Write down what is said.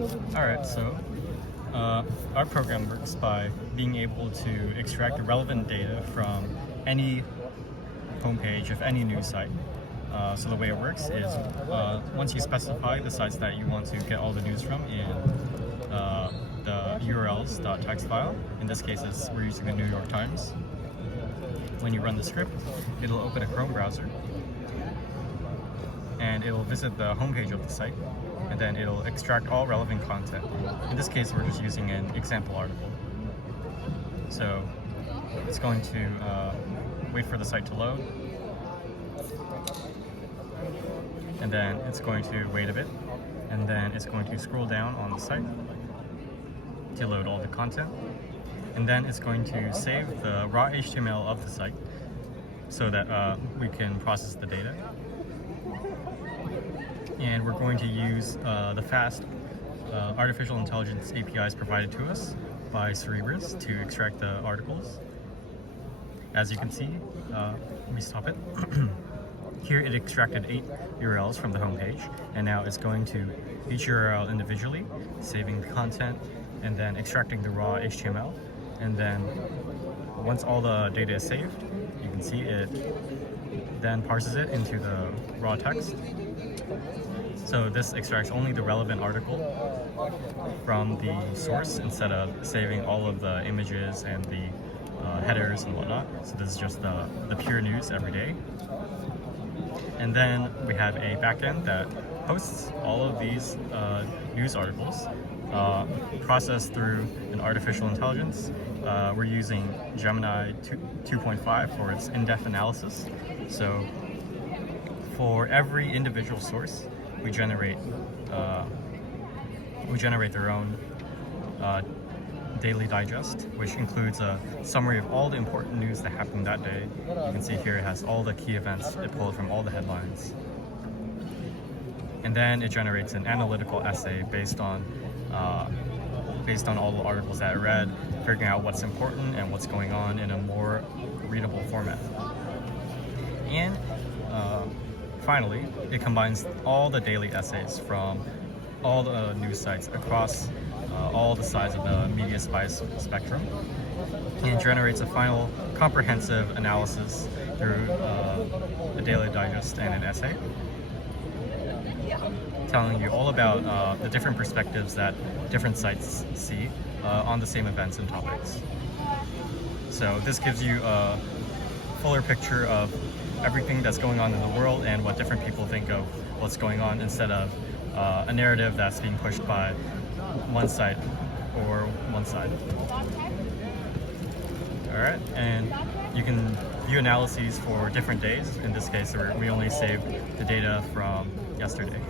Alright, so our program works by being able to extract relevant data from any homepage of any news site. So the way it works is once you specify the sites that you want to get all the news from in the urls.txt file, in this case we're using the New York Times. When you run the script, it'll open a Chrome browser and it'll visit the homepage of the site, and then it'll extract all relevant content. In this case, we're just using an example article. So it's going to wait for the site to load, and then it's going to wait a bit, and then it's going to scroll down on the site to load all the content, and then it's going to save the raw HTML of the site so that we can process the data. And we're going to use the fast artificial intelligence APIs provided to us by Cerebras to extract the articles. As you can see, let me stop it. Here it extracted 8 URLs from the homepage, and now it's going to each URL individually, saving the content, and then extracting the raw HTML. And then once all the data is saved, you can see it then parses it into the raw text. So this extracts only the relevant article from the source instead of saving all of the images and the headers and whatnot. So this is just the pure news every day. And then we have a backend that hosts all of these news articles processed through an artificial intelligence. We're using Gemini 2.5 for its in-depth analysis. So for every individual source, we generate their own daily digest, which includes a summary of all the important news that happened that day. You can see here it has all the key events. It pulled from all the headlines. And then it generates an analytical essay based on all the articles that it read, figuring out what's important and what's going on in a more readable format. And finally, it combines all the daily essays from all the news sites across all the sides of the media spice spectrum, and generates a final comprehensive analysis through a daily digest and an essay, telling you all about the different perspectives that different sites see on the same events and topics. So this gives you a fuller picture of everything that's going on in the world and what different people think of what's going on, instead of a narrative that's being pushed by one side or one side. Alright, and you can view analyses for different days. In this case, we only saved the data from yesterday.